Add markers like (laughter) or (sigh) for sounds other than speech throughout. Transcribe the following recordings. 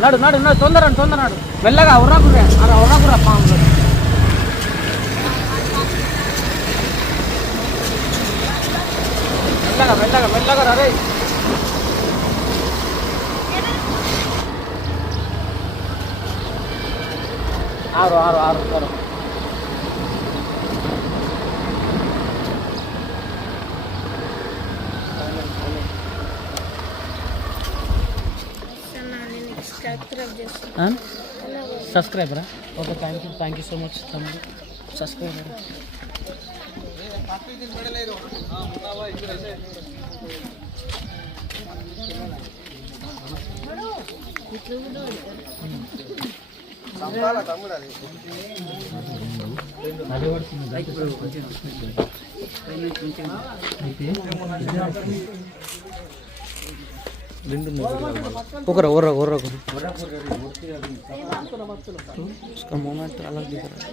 నడు నడు నడు తొందర తొందర నడు మెల్లగా ఉర్రాకురా అరే ఉర్రాకురా పాములు మెల్లగా మెల్లగా మెల్లగా రా రే ఆరు ఆరు ఆరు ఆరు సబ్స్క్రైబరా okay thank you thank you so much తమ్ముడు సబ్స్క్రైబర్ ఒకరా ఓర్రా ఓర్రా ఒకరు उसका मोमेंट अलग दिख रहा है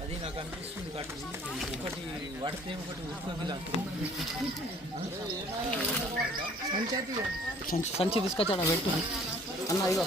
అది నాకు అనిపిస్తుంది కాబట్టి ఒకటి వాడితే ఒకటి ఉత్పత్తి సంచి సంచి తీసుకొచ్చాడు పెడుతుంది అన్న ఇగో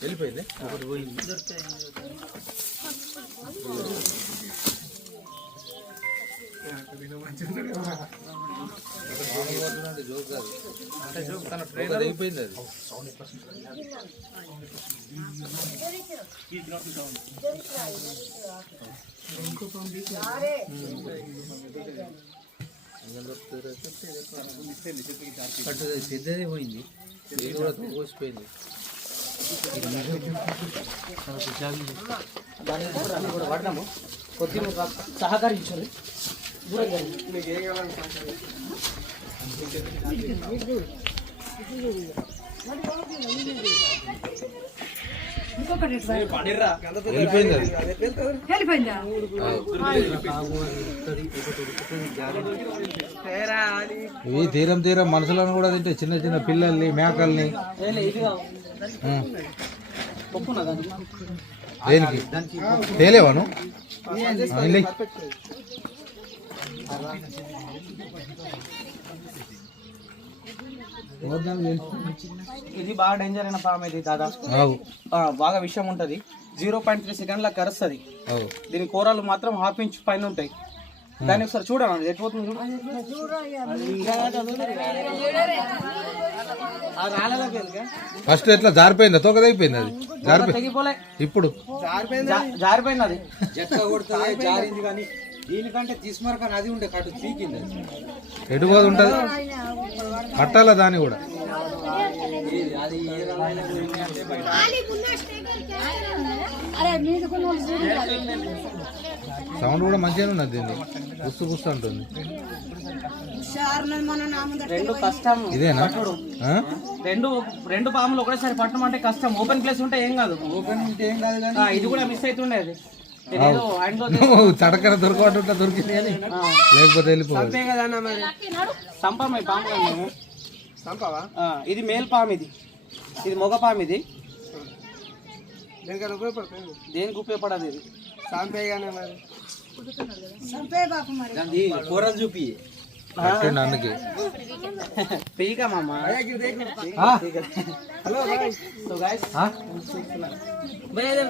వెళ్ళిపోయింది? ఒకటి పోయింది జోక్ కాదు అంటే జోక్ తన ట్రైన్ అయిపోయింది అది కట్టు సిద్ధదే పోయింది ఇది కూడా కోసిపోయింది దాని కూడా అన్ని కూడా పడ్డాము కొద్దిగా సహకరించారు వెళ్ళిపోయింది అది. వెళ్ళిపోయిందా? ఇవి తీరం తీరం మనుషులను కూడా తింటే చిన్న చిన్న పిల్లల్ని మేకల్ని. దేనికి? తేలేవాను ఇది బాగా డేంజర్ అయిన పాము ఇది దాదా. బాగా విషయం ఉంటది. జీరో పాయింట్ త్రీ సెకండ్ల కరుస్తుంది. దీని కూరలు మాత్రం హాఫ్ ఇంచ్ పైన ఉంటాయి. దాన్ని ఒకసారి చూడండి ఎట్టిపోతుంది. ఫస్ట్ ఎట్లా జారిపోయిందా? తోక అయిపోయింది అది? జారిపోయింది ఇప్పుడు? జారిపోయింది? అది. జక్క కొడుతుంది? జారింది కానీ దీనికంటే తీసుమరకని అది ఉండే కట్టు చీకింది. ఎటు ఉంటుంది? కట్టాలా దాన్ని కూడా. సౌండ్ కూడా మంచిగానే ఉన్నది దీన్ని గుస్తు గుస్తు అంటుంది. రెండు కష్టం. ఇదేనా? రెండు రెండు పాములు ఒకటేసారి పట్టడం అంటే కష్టం. ఓపెన్ ప్లేస్ ఉంటే ఏం కాదు. ఓపెన్ ఉంటే ఏం కాదు కానీ ఇది కూడా మిస్ అవుతుండే అది నేనేదో హ్యాండ్లో నువ్వు తడకన దొరకబట్టుంటా దొరికింది. లేకపోతే వెళ్ళిపోవాలి. సంపమే పాము ఇది మేల్ పాము ఇది. ఇది మొగ పాము ఇది. దేనికి ఉపయోగపడదు ఇది? కూరలు చూపి. పీక మామ. సో గైస్ ఆ? మీరు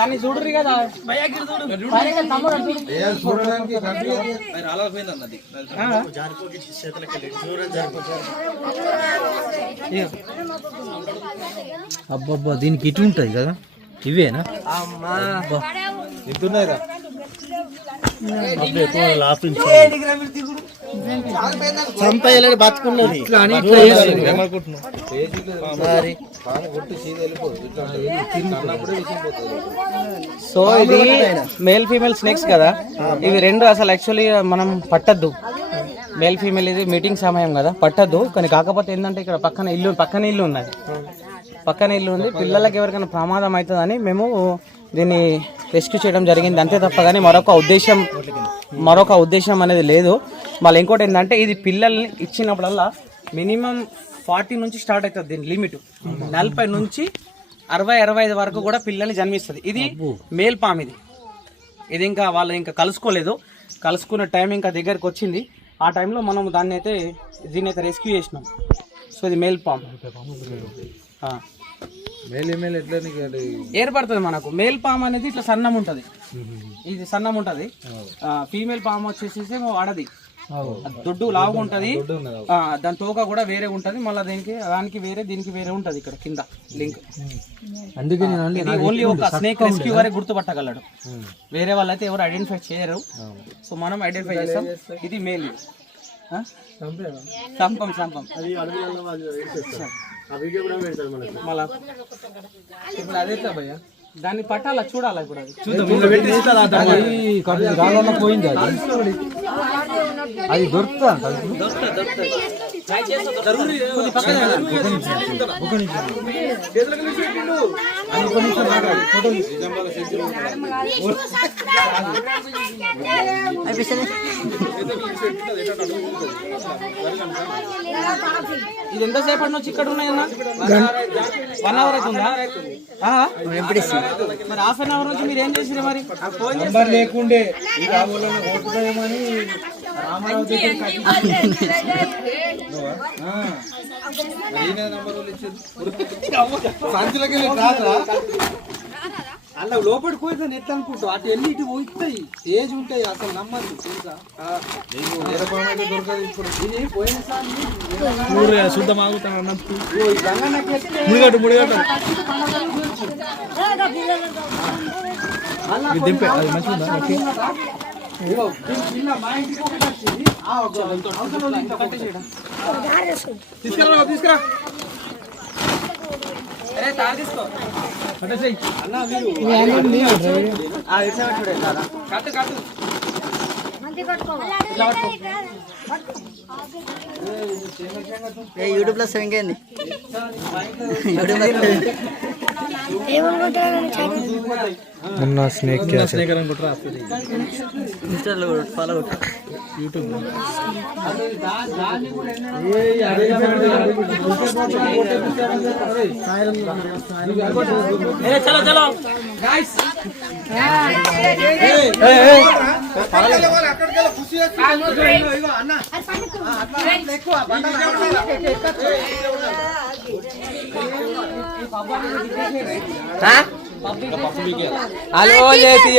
దాన్ని చూడరు కదా? అబ్బబ్బా దీనికి ఇటు ఉంటుంది కదా? ఇవేనా? ఎంతున్నాయిరా చంపేయాలని బతుకున్నది. సో ఇది మేల్ ఫీమేల్ స్నేక్స్ కదా. ఇవి రెండు అసలు యాక్చువల్లీ మనం పట్టద్దు. మేల్ ఫీమేల్ ఇది మీటింగ్ సమయం కదా. పట్టద్దు. కానీ కాకపోతే ఏంటంటే ఇక్కడ పక్కన ఇల్లు పక్కన ఇల్లు ఉన్నది. పక్కన ఇల్లు ఉంది. పిల్లలకి ఎవరికైనా ప్రమాదం అవుతుందని మేము దీన్ని రెస్క్యూ చేయడం జరిగింది. అంతే తప్ప కానీ మరొక ఉద్దేశం మరొక ఉద్దేశం అనేది లేదు. మళ్ళీ ఇంకోటి ఏంటంటే ఇది పిల్లల్ని ఇచ్చినప్పుడల్లా మినిమం ఫార్టీ నుంచి స్టార్ట్ అవుతుంది దీని లిమిట్. నలభై నుంచి అరవై అరవై ఐదు వరకు కూడా పిల్లల్ని జన్మిస్తుంది. ఇది మేల్ పామ్ ఇది. ఇది ఇంకా వాళ్ళు ఇంకా కలుసుకోలేదు. కలుసుకున్న టైం ఇంకా దగ్గరకు వచ్చింది. ఆ టైంలో మనం దాన్ని అయితే దీన్ని అయితే రెస్క్యూ చేసినాం. సో ఇది మేల్ పామ్. ఏర్పడుతుంది మనకు. మేల్ పామ్ అనేది ఇట్లా సన్నం ఉంటుంది. ఇది సన్నం ఉంటుంది. ఫీమేల్ పామ్ వచ్చేసి వాడది దొడ్డు లావుగా ఉంటుంది. దాని తోక కూడా వేరే ఉంటుంది. మళ్ళీ దీనికి దానికి వేరే దీనికి వేరే ఉంటుంది ఇక్కడ కింద లింక్. అందుకే ఓన్లీ ఒక స్నేక్ రెస్క్యూ వరకు గుర్తుపట్టగలడు. వేరే వాళ్ళైతే ఎవరు ఐడెంటిఫై చేయరు. సో మనం ఐడెంటిఫై చేస్తాం. ఇది మేల్. సంపం సంపం. మళ్ళా? ఇప్పుడు అదే భయ్య. దాన్ని పట్టాలా? చూడాలా ఇప్పుడు అది? రాళ్ళలో పోయింది అది. అది దొరుకుతా? ఇది ఎంతసేపటి నుంచి ఇక్కడ ఉన్నాయన్నా? వన్ అవర్ అవుతుందా ఆ? మరి హాఫ్ అన్ అవర్ నుంచి మీరు ఏం చేసిరు మరి? లేకుండే. రామారావు దగ్గర సంచులకి అలా లోపలికి పోయితే ఎట్లా అనుకుంటావు? అటు వెళ్ళి ఇటు పోయిస్తాయి తేజ్ ఉంటాయి అసలు నమ్మదు తెలుసా? నీకు వేరే పాము అయితే దొరకదు ఇప్పుడు. ఇది పోయిన సారి తీసుకురా తీసుకురా. అరే తాగు తీసుకో. ఆ, ఇట్లా (laughs) పెట్టుడే, దాదా. కట్టు కట్టు యూట్యూబ్లో సెవెన్ కేంది మొన్న స్నేక్ ఇన్స్టాలో ఫాలో కొట్టు ఏ, చలో వాళ్ళు చేసి